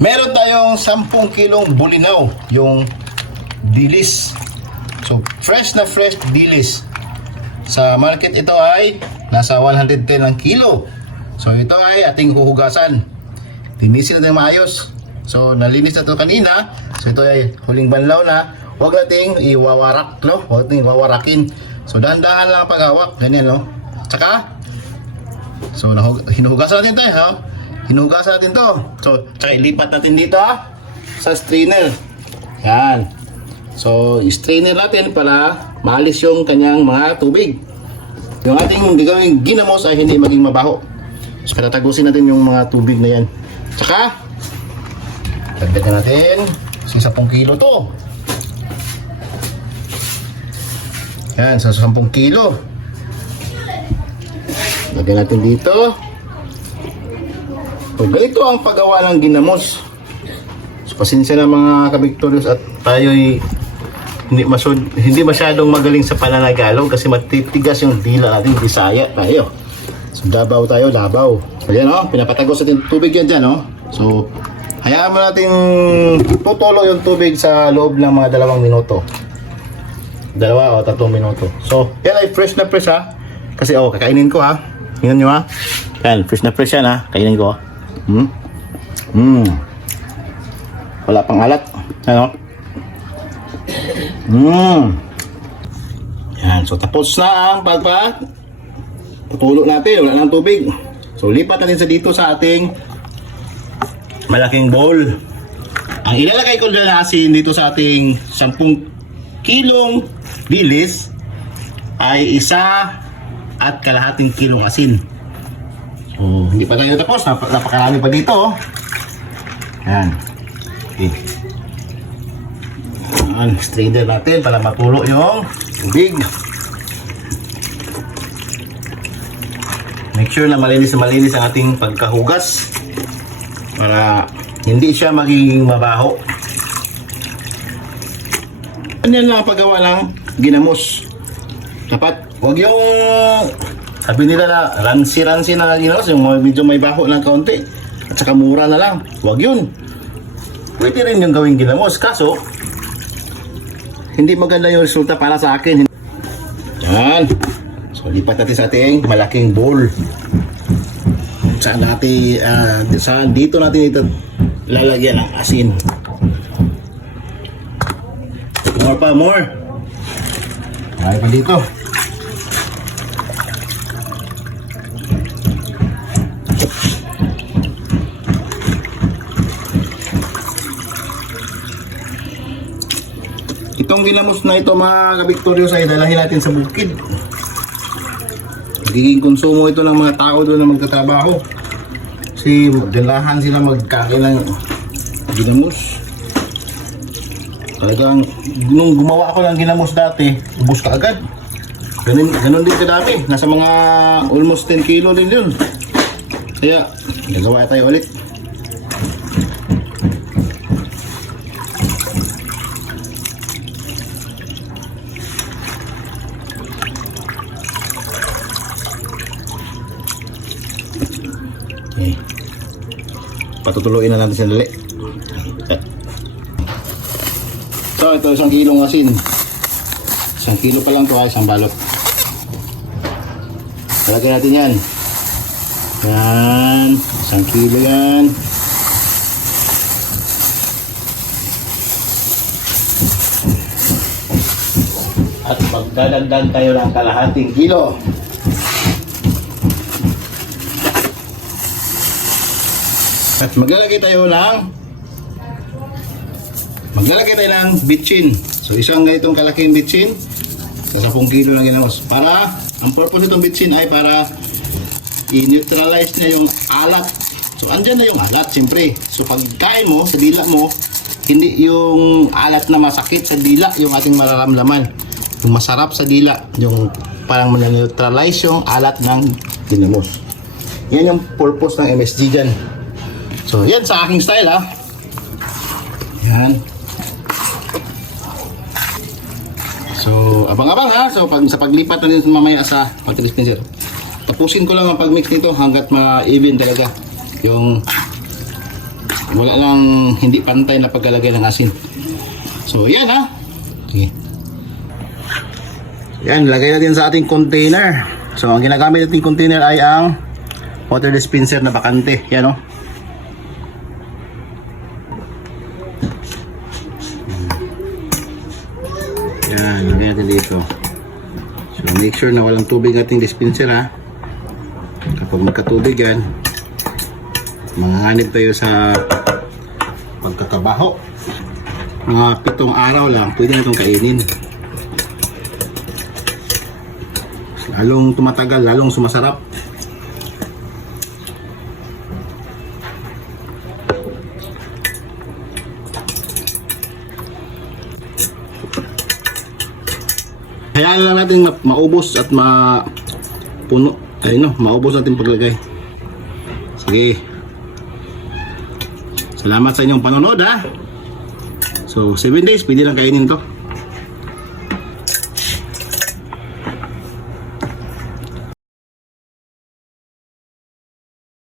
Meron tayong 10 kilong bulinaw, yung dilis. So, fresh na fresh dilis. Sa market ito ay nasa 110 ang kilo. So, ito ay ating huhugasan. Linisin natin maayos. So, nalinis na ito kanina. So, ito ay huling banlaw na. Huwag nating iwawarak, no? Huwag nating iwawarakin. So, dahan-dahan lang ang paghawak. Ganyan, no? Tsaka, so, hinuhugasan natin ito, ha? Hinuhugasan natin to. So, tsaka ilipat natin dito, ha? Sa strainer. Yan. So, strainer natin para maalis yung kanyang mga tubig. Yung ating gagawing ginamos ay hindi maging mabaho. So, patatagusin natin yung mga tubig na yan. Tsaka, dagdagan natin sa 10 kilo to. Yan, sa 10 kilo. Lagyan natin dito. So, ganito ang paggawa ng ginamos. So, pasensya na mga kabiktorios at tayo'y hindi masyadong magaling sa pananagalog kasi matitigas yung dila natin. Bisaya tayo. So, Davao tayo, Davao. So, yan o, pinapatagos natin tubig yan dyan o. So, hayaan mo natin tutulo yung tubig sa loob ng mga 2 minuto. 2 o 3 minuto. So, yan ay fresh na fresh ha. Kasi kakainin ko ha. Tingnan nyo ha. Yan, fresh na fresh yan ha. Kainin ko. Wala pang alat. Ano? Yan, so tapos na ang pagpatulo natin. Wala nang tubig. So, lipat natin sa dito sa ating malaking bowl. Ang ilalagay ko dyan na asin dito sa ating 10 kilong dilis ay 1.5 kilong asin. So, hindi pa tayo tapos. Napakarami pa dito. Yan. Okay. Yan. Strainer natin para matulo yung tubig. Make sure na malinis ang ating pagkahugas para hindi siya magiging mabaho. Yan lang ang paggawa ng ginamos. Dapat huwag yung sabi nila na ransi-ransi na ginamos, yung medyo may baho ng kaunti at saka mura na lang. Huwag yun. Pwede rin yung gawing ginamos, kaso hindi maganda yung resulta para sa akin. Yan. So, lipat natin sa ating malaking bowl. Saan dito natin ito lalagyan ng asin. More. Ay pa dito. Itong ginamos na ito mga kabiktorios ay dalahin natin sa bukid. Magiging konsumo ito ng mga tao doon na magtatrabaho. Kasi dalahan sila magkain ng ginamos. Talagang nung gumawa ako ng ginamos dati, ubos ka agad. Ganun din kadami. Nasa mga almost 10 kilo din yun. Kaya gagawa tayo ulit. Okay. Patutuloyin na natin sandali. So, ito 1 kilong asin. 1 kilo pa lang ito ay 1 balot. Talagyan natin yan. Yan. 1 kilo yan. At magdadagdag tayo ng 1/2 kilo. At maglalagay tayo ng bitchin. So, isang ganitong kalaking bitchin sa 10 kilo lang ginamos. Para, ang purpose nitong bitchin ay para i-neutralize na yung alat. So, andyan na yung alat, siyempre. So, pagkain mo, sa dila mo, hindi yung alat na masakit sa dila, yung ating mararamdaman. Yung masarap sa dila, yung parang neutralize yung alat ng ginamos. Yan yung purpose ng MSG dyan. So, yan sa aking style ha. Yan. So, abang-abang ha. So, sa paglipat na din mamaya sa pag-dispenser. Tapusin ko lang ang pag-mix nito hanggat ma-even talaga yung wala lang hindi pantay na pagkalagay ng asin. So yan ha. Okay. Yan, lagay natin sa ating container. So ang ginagamit nating container ay ang water dispenser na bakante. Yan o. Yan, lagay natin dito. So make sure na walang tubig ating dispenser ha. Kapag magkatubig yan, manganganib tayo sa pagkakabaho. Mga 7 araw lang, pwede na itong kainin. Lalong tumatagal, lalong sumasarap. Hayaan lang natin maubos at mapuno. Ayun no, maubos natin paglagay. Sige. Salamat sa inyong panonood ha. So 7 days, pwede lang kainin to.